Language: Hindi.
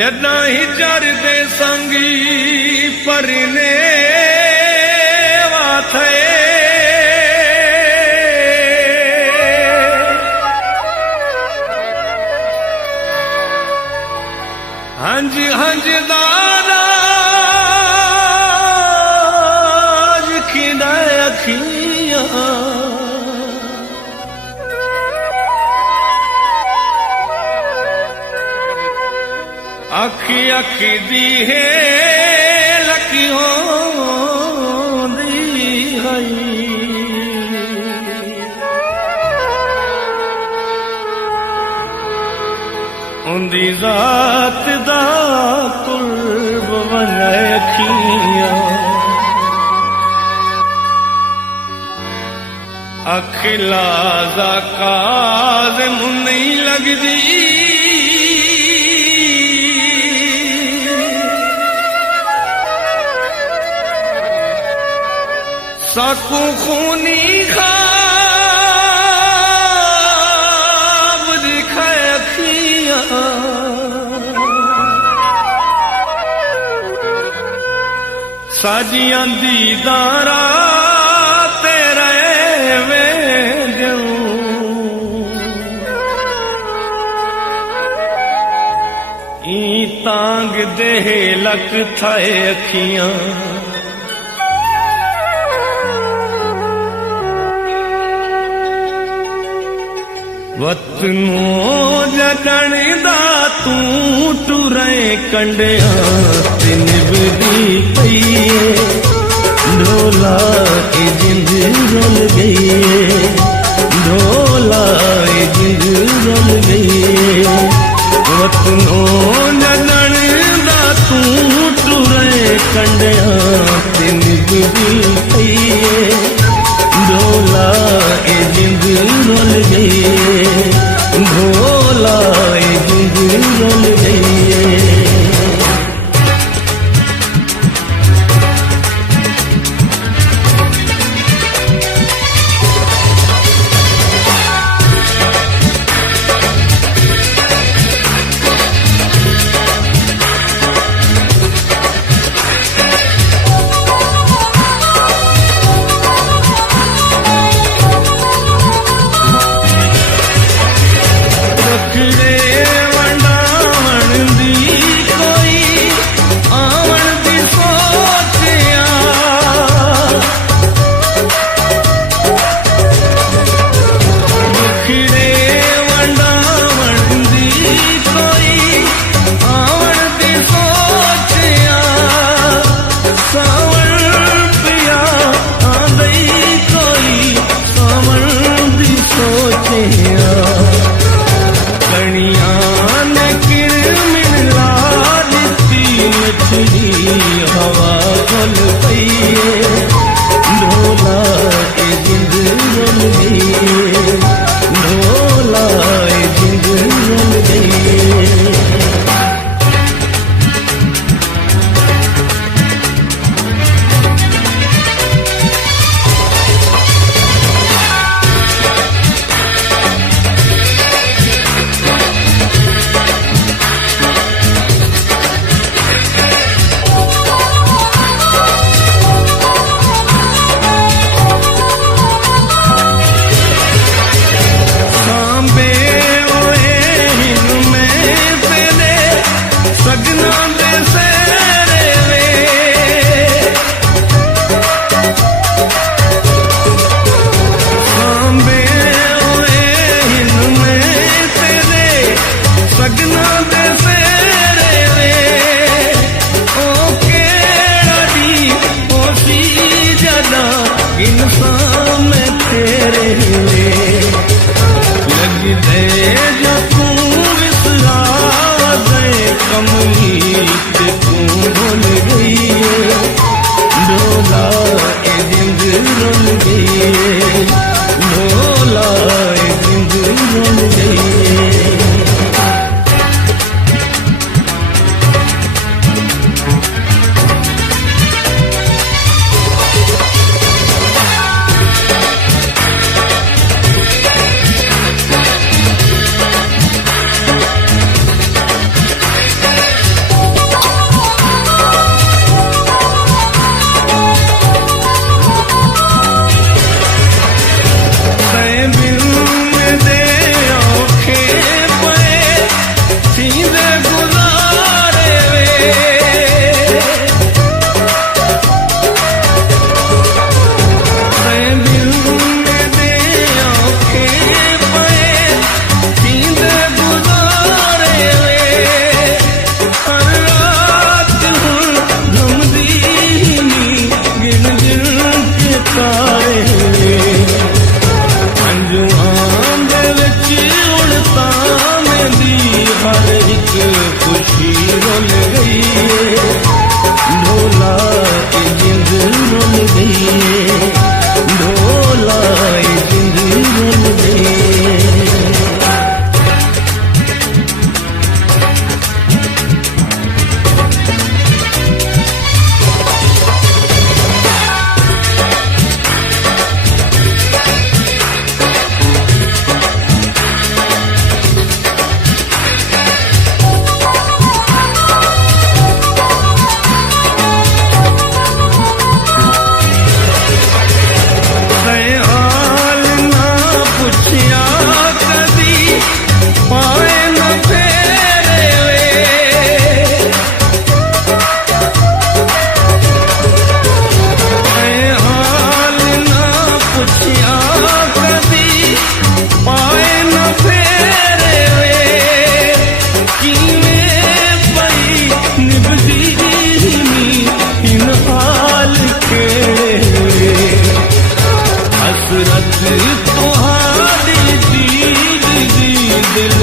जदा ही चरते संगी परने वाथे हंज हंज दाना खिंदा अखियां अखी अखी दी है लकियों दी हई उंदी जात दा कुर्ब वने अखियां अखिला दा काज़िम नहीं लगदी साकू खूनी ख्वाब दिखाए अखियां साजियां दीदारा तेरे वे ई तांग दे लक थाए अखियां वतनों जगण दा तू टुरे कंडिया ते निभदी पई ढोला की जिंद रुल गई ढोला की जिंद रुल गई वतनों जगण दा तू टुरे कंडिया ते निभदी पई ढोला की जिंद रुल गई ढोला जिंद रुल गई हवा खुल पई ढोला की जिंद रुल गई ढोला जिंद रुल गई इंसान में तेरे लग दे जो तू विसरा दे कमली ते तू भूल गई ढोला ए जिंद रुल गई ढोला ए जिंद रुल गई हसरत तुहारी दीद दी दिल